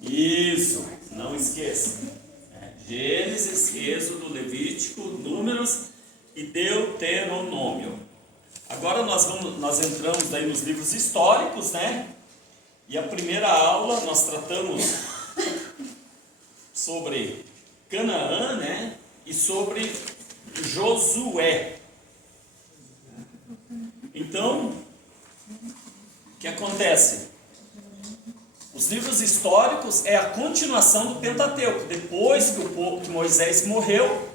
Isso, não esqueça. Gênesis, Êxodo, Levítico, Números e Deuteronômio. Agora nós entramos daí nos livros históricos, né? E a primeira aula nós tratamos sobre Canaã, né? E sobre Josué. Então, o que acontece? Os livros históricos é a continuação do Pentateuco. Depois que Moisés morreu,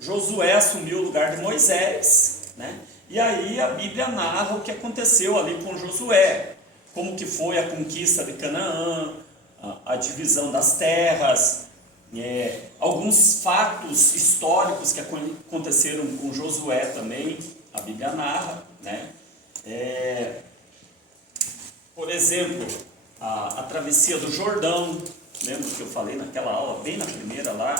Josué assumiu o lugar de Moisés, né? E aí a Bíblia narra o que aconteceu ali com Josué, como que foi a conquista de Canaã, a divisão das terras, alguns fatos históricos que aconteceram com Josué também, a Bíblia narra, né? Por exemplo, a travessia do Jordão. Lembra que eu falei naquela aula, bem na primeira lá,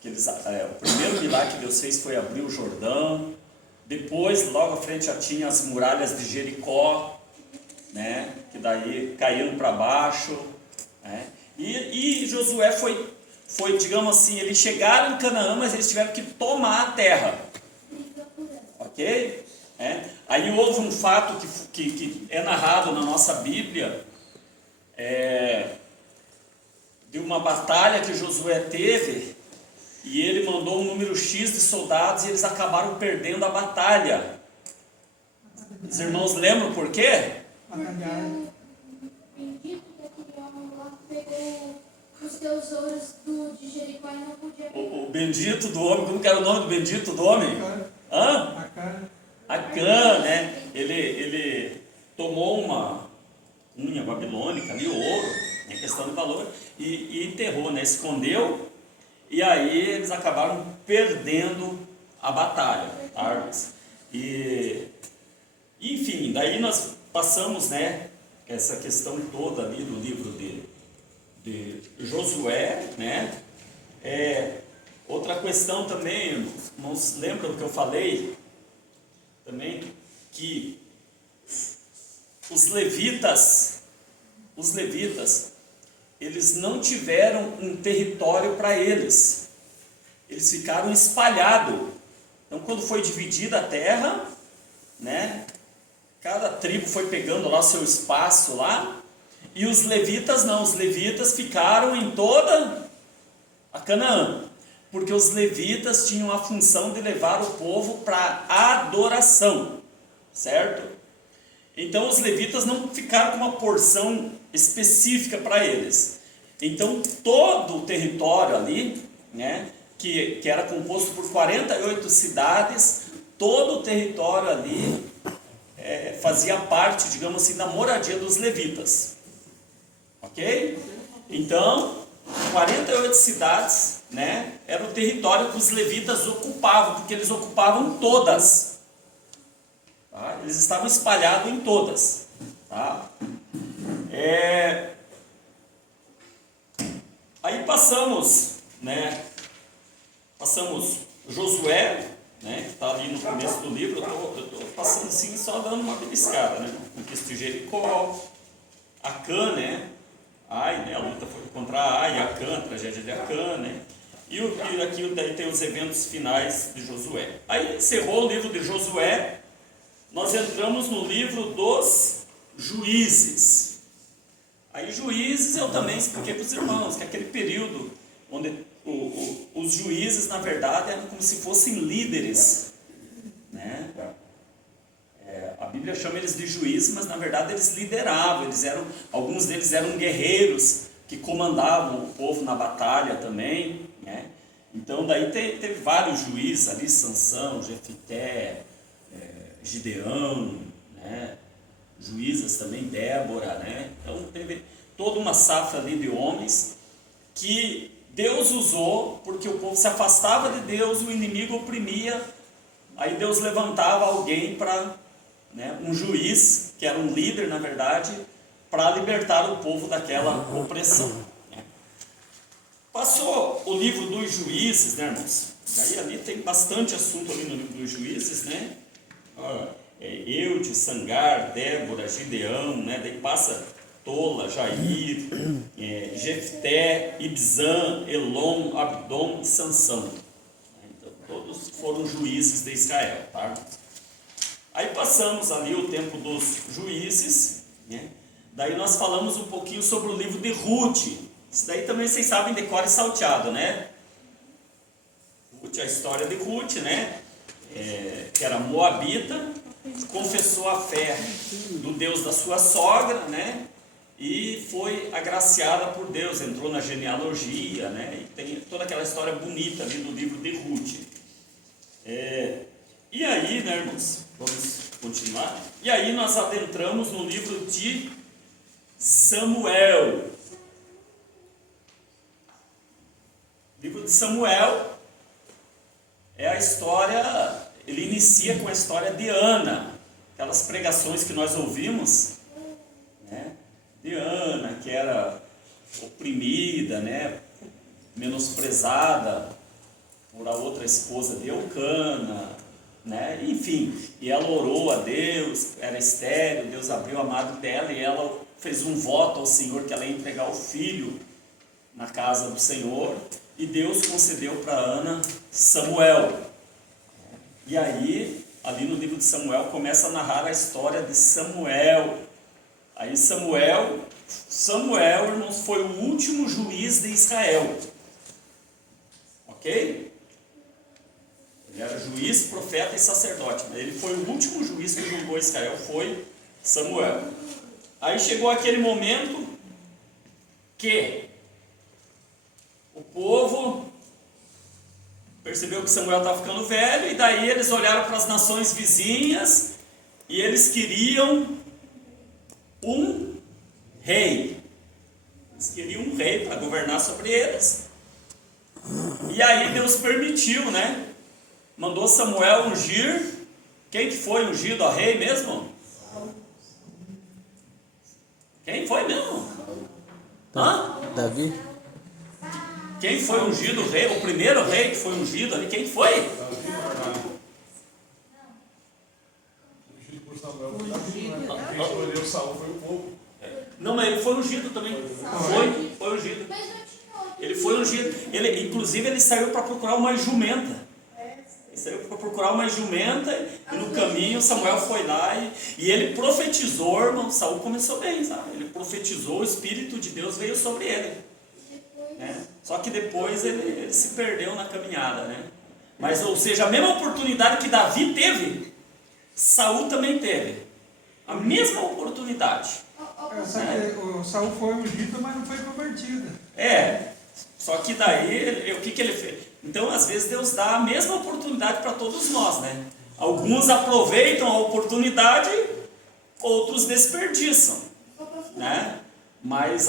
que o primeiro milagre que Deus fez foi abrir o Jordão. Depois, logo à frente, já tinha as muralhas de Jericó, né, que daí caíram para baixo, né? E Josué foi, digamos assim, eles chegaram em Canaã, mas eles tiveram que tomar a terra, ok? Aí houve um fato que é narrado na nossa Bíblia, de uma batalha que Josué teve, e ele mandou um número X de soldados e eles acabaram perdendo a batalha. Os irmãos lembram por quê? Porque o bendito daquele homem lá pegou os tesouros de Jericó e não podia pegar. O bendito do homem, como que era o nome do bendito do homem? Acã, né? Ele tomou uma unha babilônica ali, o ouro, em questão de valor, e enterrou, né? Escondeu, e aí eles acabaram perdendo a batalha, tá? Enfim, daí nós passamos, né, essa questão toda ali do livro de Josué, né? Outra questão também, irmãos, lembram do que eu falei também, que os levitas, eles não tiveram um território para eles, eles ficaram espalhados. Então, quando foi dividida a terra, né, cada tribo foi pegando lá seu espaço lá, e os levitas não, os levitas ficaram em toda a Canaã, porque os levitas tinham a função de levar o povo para adoração, certo? Então os levitas não ficaram com uma porção específica para eles. Então todo o território ali, né, que era composto por 48 cidades, todo o território ali fazia parte, digamos assim, da moradia dos levitas. Ok? Então, 48 cidades, né, era o território que os levitas ocupavam, porque eles ocupavam todas. Tá? Eles estavam espalhados em todas. Tá? Aí passamos, né, Josué, né, que está ali no começo do livro. Eu estou passando assim, só dando uma beliscada, né? Conquista de Jericó, Acã, né? Ai, né? A luta foi contra Ai, Acã, a tragédia de Acã, né? E aqui daí tem os eventos finais de Josué. Aí encerrou o livro de Josué, nós entramos no livro dos Juízes. Aí Juízes eu também expliquei para os irmãos, que é aquele período onde os juízes, na verdade, eram como se fossem líderes, né? A Bíblia chama eles de juízes, mas na verdade eles lideravam, alguns deles eram guerreiros que comandavam o povo na batalha também, né? Então daí teve vários juízes ali, Sansão, Jefité, Gideão, né? Juízas também, Débora, né? Então teve toda uma safra ali de homens que Deus usou, porque o povo se afastava de Deus, o inimigo oprimia, aí Deus levantava alguém para, né, um juiz, que era um líder na verdade, para libertar o povo daquela opressão. Né? Passou o livro dos Juízes, né, irmãos? Aí ali tem bastante assunto ali no livro dos Juízes, né? Eude, Sangar, Débora, Gideão, né? Daí passa Tola, Jair, Jefté, Ibzan, Elon, Abdom e Sansão. Então, todos foram juízes de Israel, tá? Aí passamos ali o tempo dos juízes, né? Daí nós falamos um pouquinho sobre o livro de Ruth. Isso daí também vocês sabem de cor e salteado, né? Ruth, a história de Ruth, né? Que era moabita, confessou a fé do Deus da sua sogra, né? E foi agraciada por Deus, entrou na genealogia, né? E tem toda aquela história bonita ali do livro de Ruth. E aí, né, irmãos, vamos continuar. E aí nós adentramos no livro de Samuel. O livro de Samuel é a história, ele inicia com a história de Ana, aquelas pregações que nós ouvimos, né? De Ana, que era oprimida, né? Menosprezada por a outra esposa de Eucana, né? Enfim, e ela orou a Deus, era estéril, Deus abriu a madre dela e ela fez um voto ao Senhor que ela ia entregar o filho na casa do Senhor, e Deus concedeu para Ana Samuel. E aí, ali no livro de Samuel, começa a narrar a história de Samuel. Aí Samuel, irmãos, foi o último juiz de Israel. Ok? Ele era juiz, profeta e sacerdote, mas ele foi o último juiz que julgou Israel, foi Samuel. Aí chegou aquele momento que o povo percebeu que Samuel estava ficando velho, e daí eles olharam para as nações vizinhas e eles queriam um rei. Eles queriam um rei para governar sobre eles. E aí Deus permitiu, né? Mandou Samuel ungir. Quem que foi ungido a rei mesmo? Quem foi mesmo? Davi? Quem foi ungido rei? O primeiro rei que foi ungido ali, quem foi? Ungido por Samuel. Quem escolheu Saul foi o povo. Não, mas ele foi ungido também. Foi ungido. Mas não tinha outro. Ele foi ungido. Inclusive, ele saiu para procurar uma jumenta. Ele saiu para procurar uma jumenta, e no caminho Samuel foi lá e ele profetizou, irmão. Saul começou bem, sabe? Ele profetizou, o Espírito de Deus veio sobre ele. Né? Só que depois ele se perdeu na caminhada, né? Mas, ou seja, a mesma oportunidade que Davi teve, Saul também teve. A mesma oportunidade. Só que o Saul foi ungido, mas não foi convertido. Só que daí, o que ele fez? Então, às vezes, Deus dá a mesma oportunidade para todos nós, né? Alguns aproveitam a oportunidade, outros desperdiçam, né? Mas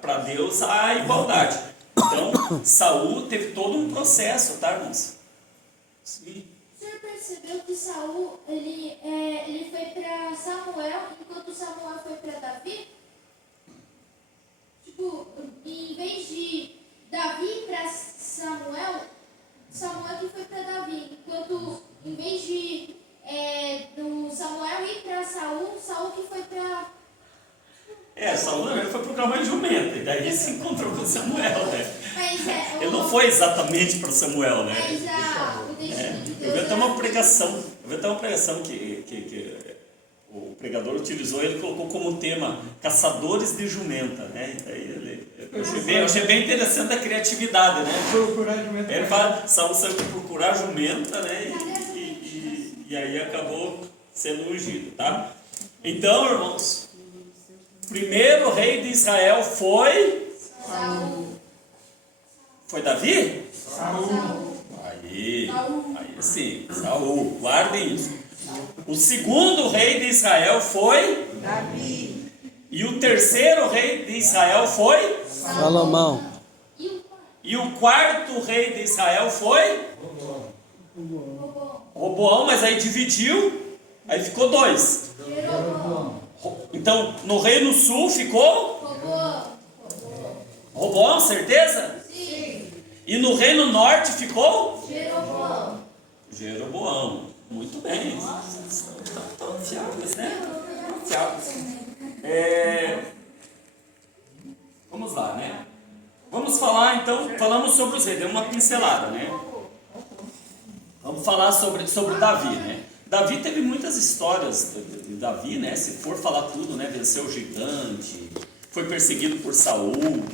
para Deus há igualdade. Então, Saul teve todo um processo, tá, irmãos? Sim. O senhor percebeu que Saul, ele foi para Samuel, enquanto Samuel foi para Davi? Tipo, em vez de Davi para Samuel, Samuel que foi para Davi. Enquanto, em vez de do Samuel ir para Saul, Saul que foi para... Saul ele foi procurar uma jumenta, e daí se encontrou com Samuel, né? Mas Ele não foi exatamente para Samuel, né? Mas o destino de Eu Deus... vi até uma pregação, que o pregador utilizou, ele colocou como tema caçadores de jumenta, né? E daí eu achei bem interessante a criatividade, né? Procurar jumenta. Ele fala, Saul saiu para procurar jumenta, né? E aí acabou sendo ungido, tá? Então, irmãos, o primeiro rei de Israel foi... Saul. Foi Davi? Saul. Aí sim, Saul, guardem isso. O segundo rei de Israel foi Davi. E o terceiro rei de Israel foi Salomão. E o quarto rei de Israel foi Roboão, mas aí dividiu, aí ficou 2. Então, no reino sul ficou Roboão, certeza? Sim. E no reino norte ficou Jeroboão. Jeroboão. Muito bem. Estão fiáveis, né? Fiáveis. Vamos lá, né? Vamos falar então, falamos sobre os reis, deu uma pincelada, né? Vamos falar sobre Davi, né? Davi teve muitas histórias de Davi, né? Se for falar tudo, né? Venceu o gigante, foi perseguido por Saul,